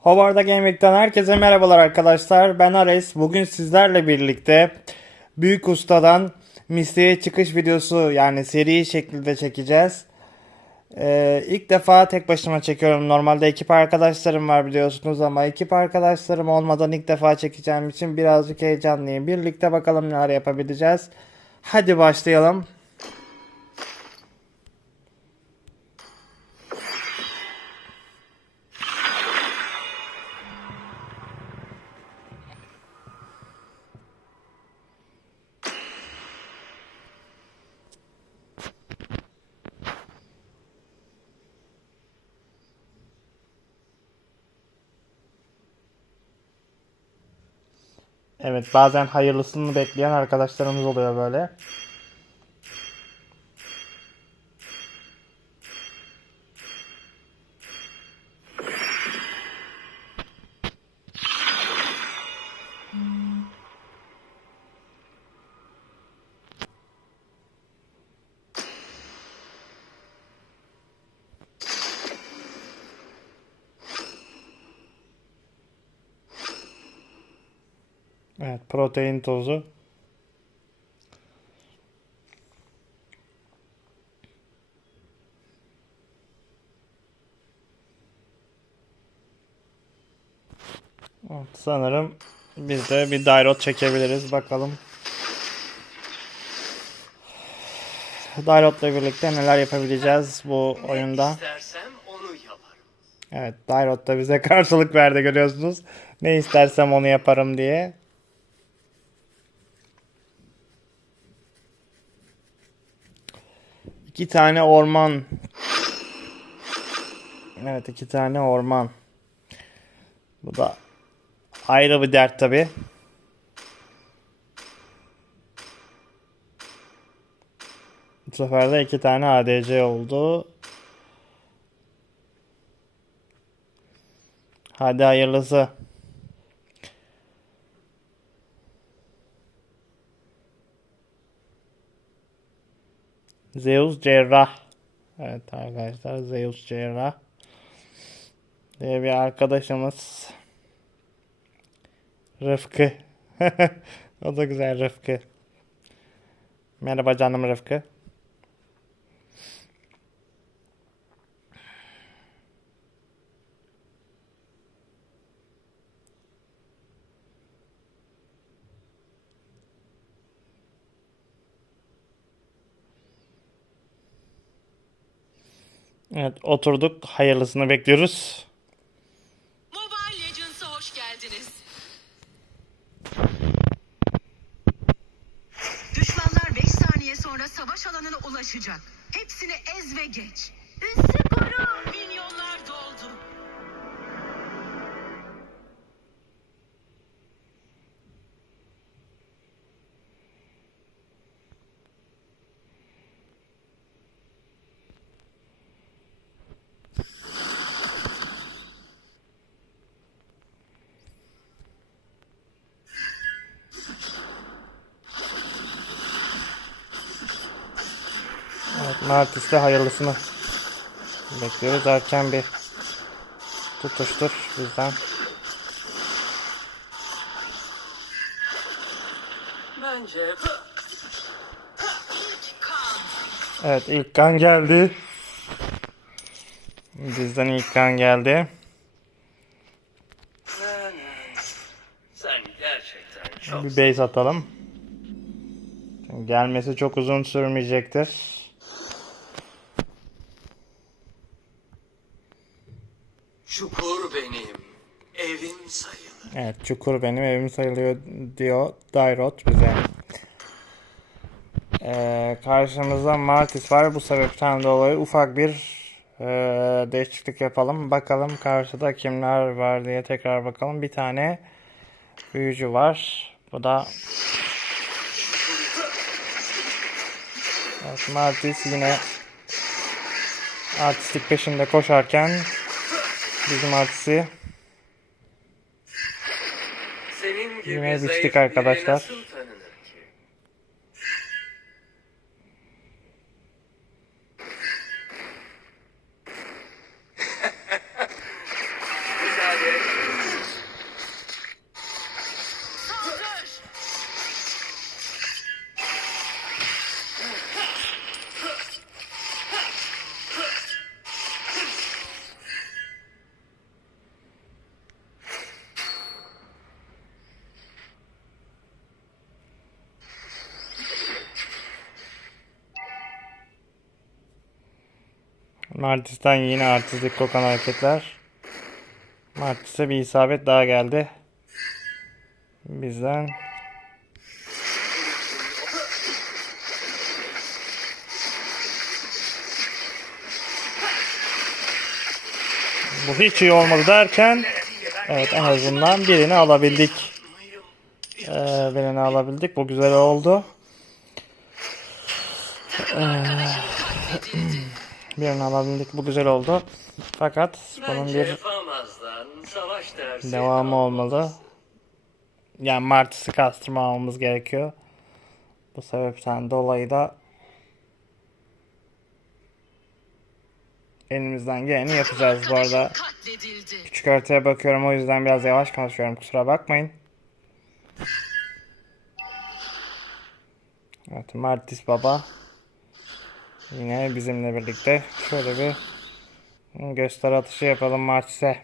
Hovarda Gaming'den herkese merhabalar arkadaşlar. Ben Ares. Bugün sizlerle birlikte Büyük Usta'dan Misty'ye çıkış videosu yani seri şeklinde çekeceğiz. Ee, ilk defa tek başıma çekiyorum. Normalde ekip arkadaşlarım var biliyorsunuz ama ekip arkadaşlarım olmadan ilk defa çekeceğim için birazcık heyecanlıyım. Birlikte bakalım neler yapabileceğiz. Hadi başlayalım. Evet bazen hayırlısını bekleyen arkadaşlarımız oluyor böyle. Evet protein tozu. Evet, sanırım biz de bir Dairot çekebiliriz. Bakalım. Dairot'la birlikte neler yapabileceğiz bu oyunda. Evet, Dairot da bize karşılık verdi görüyorsunuz. Ne istersem onu yaparım diye. İki tane orman. Evet, iki tane orman. Bu da ayrı bir dert tabi. Bu sefer de iki tane ADC oldu. Hadi hayırlısı. Zeus Cerrah. Evet arkadaşlar Zeus Cerrah. Diye bir arkadaşımız. Rıfkı. o da güzel Rıfkı. Merhaba canım Rıfkı. Evet oturduk. Hayırlısını bekliyoruz. Mobile Legends'a hoş geldiniz. Düşmanlar 5 saniye sonra savaş alanına ulaşacak. Hepsini ez ve geç. Martis'te hayırlısını bekliyoruz. Erken bir tutuştur bizden. Bence Evet ilk kan geldi. Bizden ilk kan geldi. sen gerçekten çok Bir base atalım. Gelmesi çok uzun sürmeyecektir. Çukur benim. Evim sayılır. Evet çukur benim evim sayılıyor diyor Dairot bize. Ee, karşımızda Martis var. Bu sebepten dolayı ufak bir e, değişiklik yapalım. Bakalım karşıda kimler var diye tekrar bakalım. Bir tane büyücü var. Bu da evet, Martis yine artistik peşinde koşarken Senin gibi Yine biçtik arkadaşlar. Martis'ten yine artistlik kokan hareketler. Martis'e bir isabet daha geldi. Bizden. Bu hiç iyi olmadı derken evet en azından birini alabildik. Ee, birini alabildik. Bu güzel oldu. Birini alabildik. Bu güzel oldu. Fakat bunun bir yapamazlar. Savaş dersi. devamı olmalı. Yani Martis'i kastırmamamız gerekiyor. Bu sebepten dolayı da elimizden geleni yapacağız bu arada. Küçük haritaya bakıyorum o yüzden biraz yavaş konuşuyorum kusura bakmayın. Evet Martis Baba yine bizimle birlikte şöyle bir gösteri atışı yapalım Martis'e.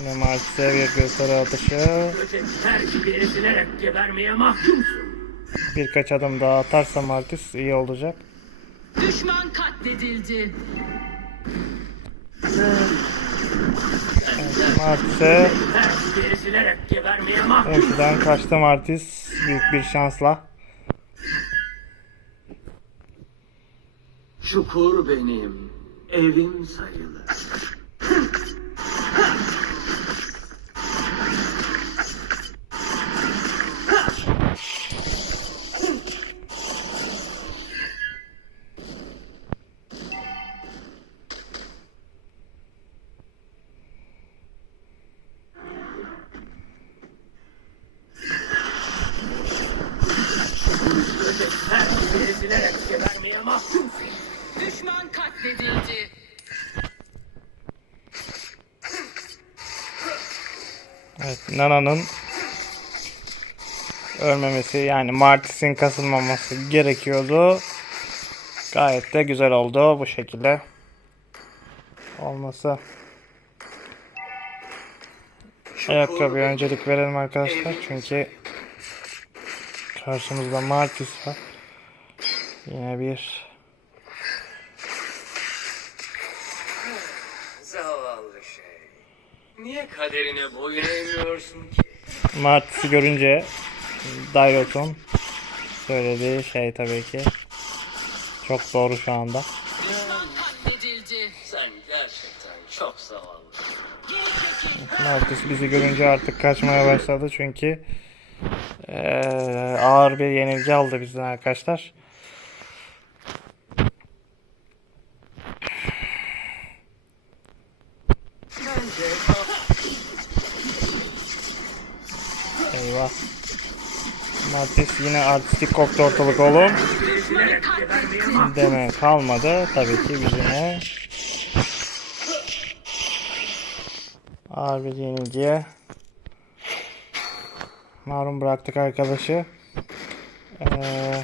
Yine Martis'e bir gösteri atışı. Böcekler gibi ezilerek gebermeye mahkumsun. Birkaç adım daha atarsa Martis iyi olacak. Düşman katledildi. Martis'e. Önceden kaçtı Martis büyük bir şansla. Çukur benim. Evim sayılır. Böcekler gibi ezilerek gebermeye mahkumsun. Düşman katledildi. Evet, Nana'nın ölmemesi yani Martis'in kasılmaması gerekiyordu. Gayet de güzel oldu bu şekilde olması. Ayakkabıya öncelik verelim arkadaşlar çünkü karşımızda Martis var. Yine bir Zavallı şey. Niye kaderine boyun eğmiyorsun ki? Martis'i görünce Dairot'un söylediği şey tabii ki çok doğru şu anda. Sen gerçekten çok bizi görünce artık kaçmaya başladı çünkü eee, ağır bir yenilgi aldı bizden arkadaşlar. Eyvah. Martis yine artistik koktu ortalık oğlum. Düşman katledildi. Deme kalmadı. Tabii ki bizimle. Ağır bir yenilgiye mahrum bıraktık arkadaşı. Ee,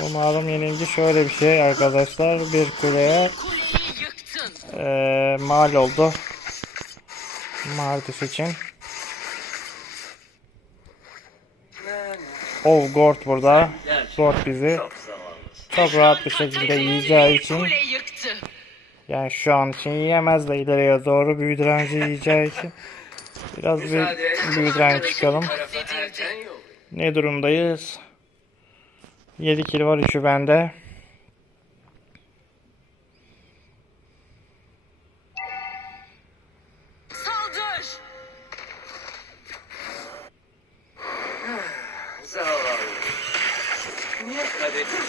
bu mahrum yenilgi şöyle bir şey arkadaşlar. Bir kuleye ee, mal oldu. Martis için. Oh Gord burada. Gord bizi çok rahat bir şekilde yiyeceği için. Yani şu an için yiyemez de ileriye doğru büyü direnci yiyeceği için biraz bir büyü direnci çıkalım. Ne durumdayız? 7 kill var 3'ü bende.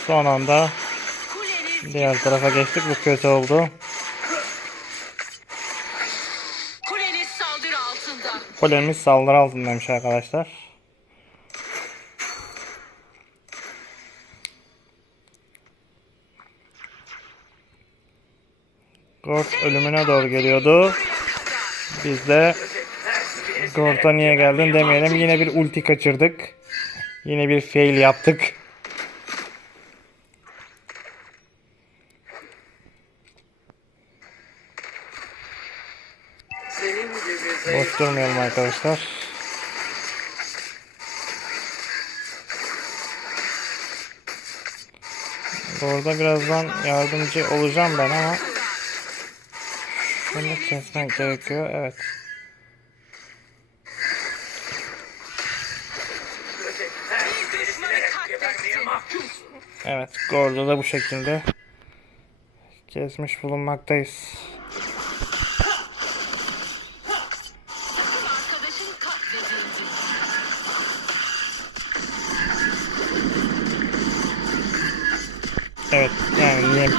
Son anda diğer tarafa geçtik. Bu kötü oldu. Kuleniz saldırı altında. Polemiz saldırı altındaymış arkadaşlar. Gord ölümüne doğru geliyordu. Biz de Gord'a niye geldin demeyelim. Yine bir ulti kaçırdık. Yine bir fail yaptık. Uzak durmayalım arkadaşlar. Orada birazdan yardımcı olacağım ben ama şunu kesmek gerekiyor. Evet. Evet, Gordo da bu şekilde kesmiş bulunmaktayız.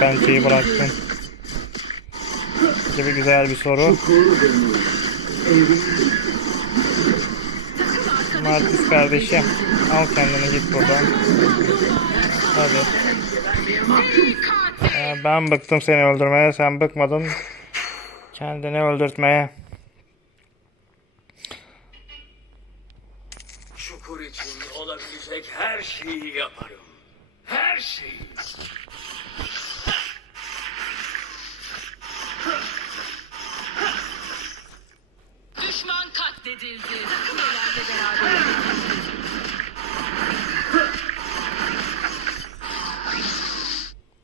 Pençeyi bıraktın? Gibi güzel bir soru. Martis kardeşim. Al kendini git buradan. Hadi. Ee, ben bıktım seni öldürmeye. Sen bıkmadın. Kendini öldürtmeye. Çukur için olabilecek her şeyi yaparım.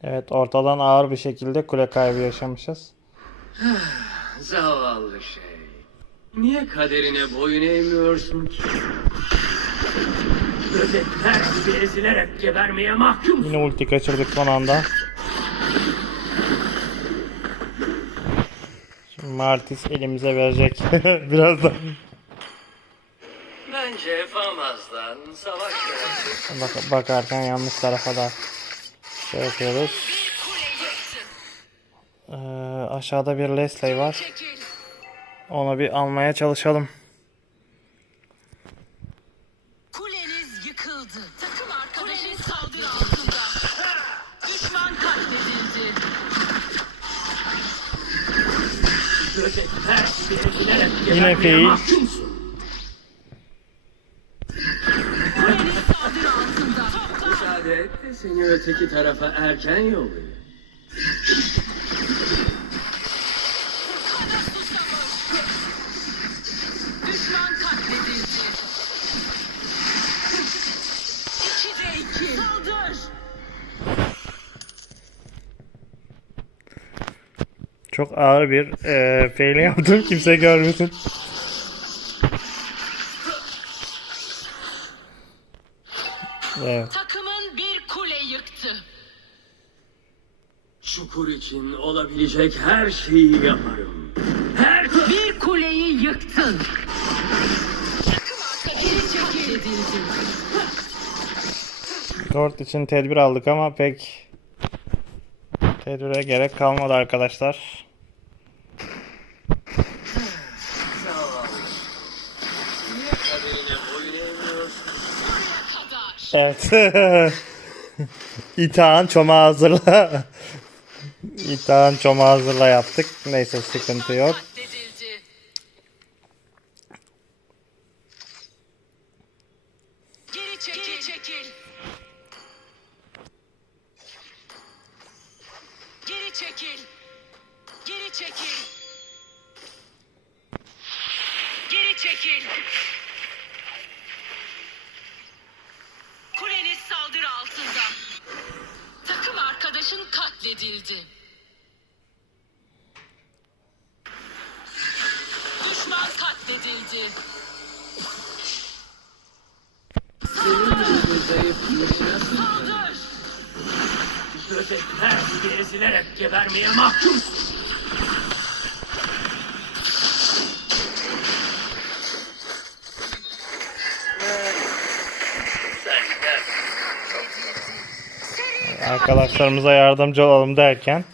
Evet ortadan ağır bir şekilde kule kaybı yaşamışız. Zavallı şey. Niye kaderine boyun eğmiyorsun ki? Gözetler gibi ezilerek gebermeye mahkum. Yine ulti kaçırdık son anda. Şimdi Martis elimize verecek. Birazdan. Bence Famaz'dan savaş Bak bakarken yanlış tarafa da şey yapıyoruz. Ee, aşağıda bir Leslie var. Onu bir almaya çalışalım. Kuleniz yıkıldı. Takım arkadaşın saldırı altında. Düşman katledildi. gözetler gibi ezilerek Yine gebermeye seni öteki tarafa erken yollayayım. Kana susamış. Düşman katledildi. İki de iki. Saldır. Çok ağır bir e, fail yaptım. Kimse görmesin. Evet. Takımın bir kule yıktı. Çukur için olabilecek her şeyi yaparım. Her Bir kuleyi yıktın. Dört için tedbir aldık ama pek tedbire gerek kalmadı arkadaşlar. Evet. İtağın çomağı hazırla. İtağın çomağı hazırla yaptık. Neyse sıkıntı yok. Çekil. Geri çekil. Katledildi. Düşman katledildi. Saldır. gözetler gibi ezilerek gebermeye mahkumsun. Arkadaşlarımıza yardımcı olalım derken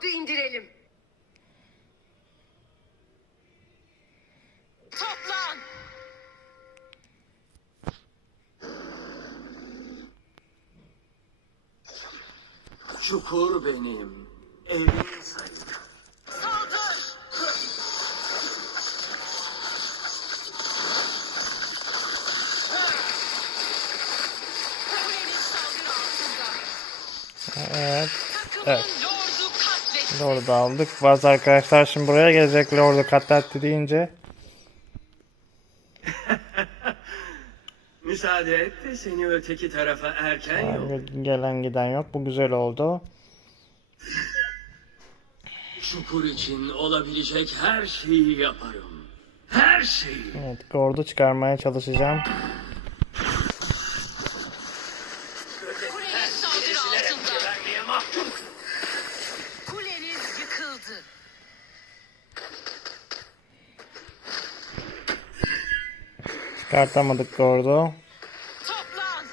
kurdu indirelim. Toplan! Çukur benim, evim sayılır. Aldık. Bazı arkadaşlar şimdi buraya gelecek Lord'u katletti deyince. Müsaade et de seni öteki tarafa erken yol. Gelen giden yok. Bu güzel oldu. Çukur için olabilecek her şeyi yaparım. Her şeyi. Evet, Lord'u çıkarmaya çalışacağım. Kuleniz saldırı altında. Vermeye mahkum. Kuleniz yıkıldı. Çıkartamadık Lord'u. Toplan.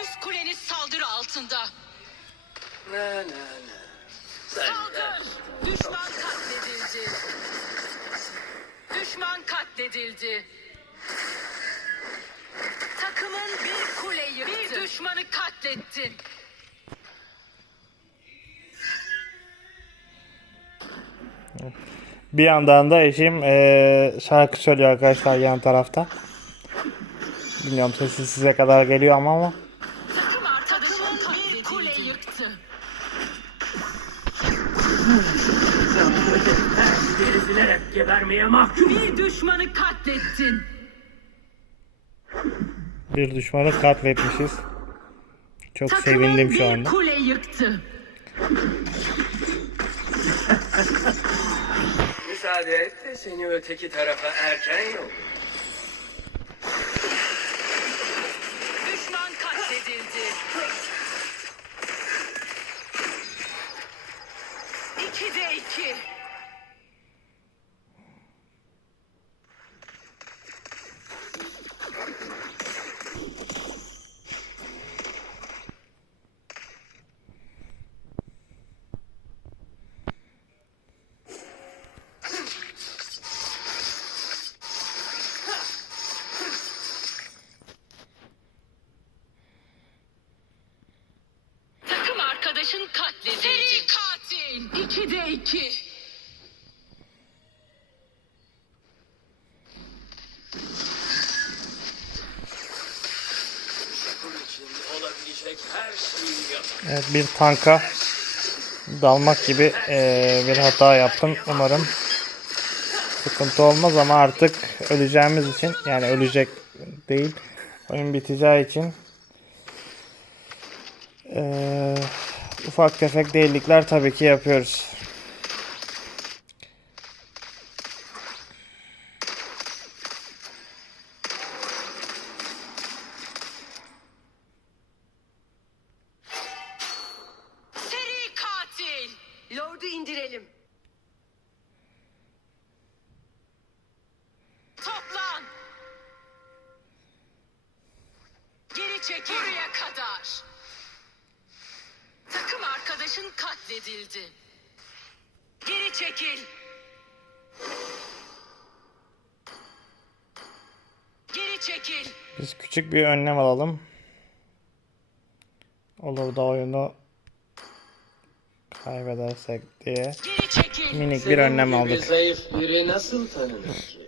Üst kuleniz saldırı altında. Na na. Sen Saldır. Düşman katledildi. Düşman katledildi. Takımın bir kule yıktı. Bir düşmanı katlettin. Bir yandan da eşim eee, şarkı söylüyor arkadaşlar yan tarafta. Bilmiyorum sesi size kadar geliyor ama ama. Takım bir kule yıktı. Gezilerek gebermeye mahkum. Bir düşmanı katlettin. Bir düşmanı katletmişiz. Çok Takımın sevindim şu bir anda. kule yıktı. Müsaade et de seni öteki tarafa erken yol. Düşman katledildi. İki de iki. Takım arkadaşın katledildi. Seri katil. İki de iki. Evet bir tanka dalmak gibi eee, bir hata yaptım. Umarım sıkıntı olmaz ama artık öleceğimiz için yani ölecek değil oyun biteceği için eee, ufak tefek değişiklikler tabii ki yapıyoruz. Lord'u indirelim. Toplan. Geri. Buraya kadar. Takım arkadaşın katledildi. Geri çekil. Geri çekil. Biz küçük bir önlem alalım. Olur da oyunu kaybedersek diye Geri çekil. minik bir gibi aldık. zayıf biri nasıl tanınır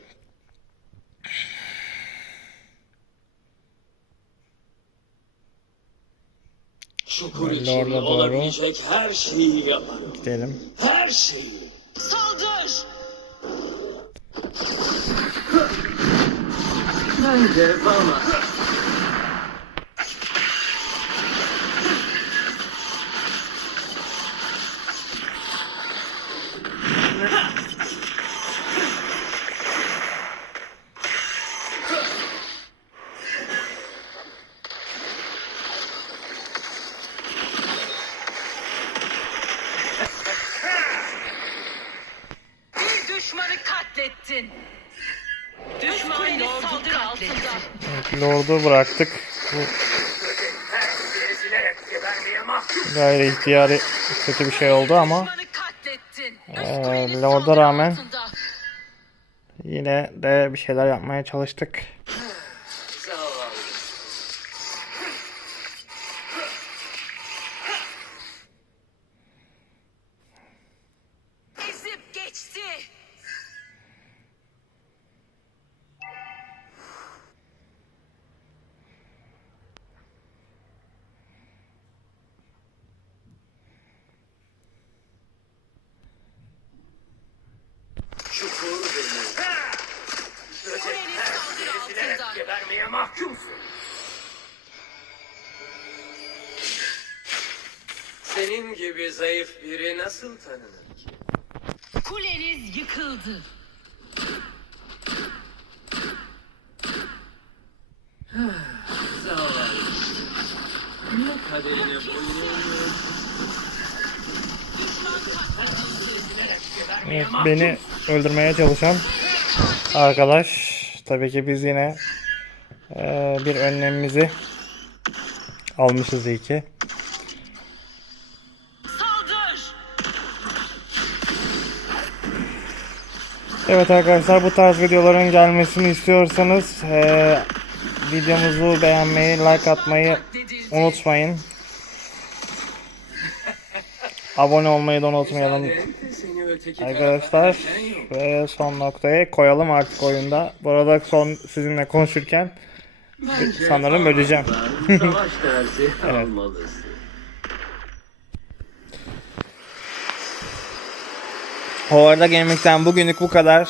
Böyle için orada doğru. olabilecek her şeyi yaparım. Gidelim. Her şeyi. Saldır. Ben de bana. Bir düşmanı katlettin. Düşman saldırı altında. Evet, Lord'u bıraktık. Bu gayri ihtiyari kötü bir şey oldu ama Kuleniz Lord'a rağmen- yine de bir şeyler yapmaya çalıştık. Mahkumsun. Senin gibi zayıf biri nasıl tanınır ki? Kuleniz yıkıldı. Zavallı. Niye kaderine boyun eğmiyorsun? Evet, beni öldürmeye çalışan arkadaş. Tabii ki biz yine eee, bir önlemimizi almışız iyi ki. Saldır. Evet arkadaşlar bu tarz videoların gelmesini istiyorsanız eee, videomuzu beğenmeyi, like atmayı unutmayın. Abone olmayı da unutmayalım arkadaşlar. Ve son noktayı koyalım artık oyunda. Bu arada son sizinle konuşurken Bence sanırım öleceğim. Savaş dersi almalısın. O arada Gaming'den bugünlük bu kadar.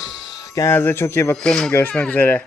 Kendinize çok iyi bakın. Görüşmek üzere.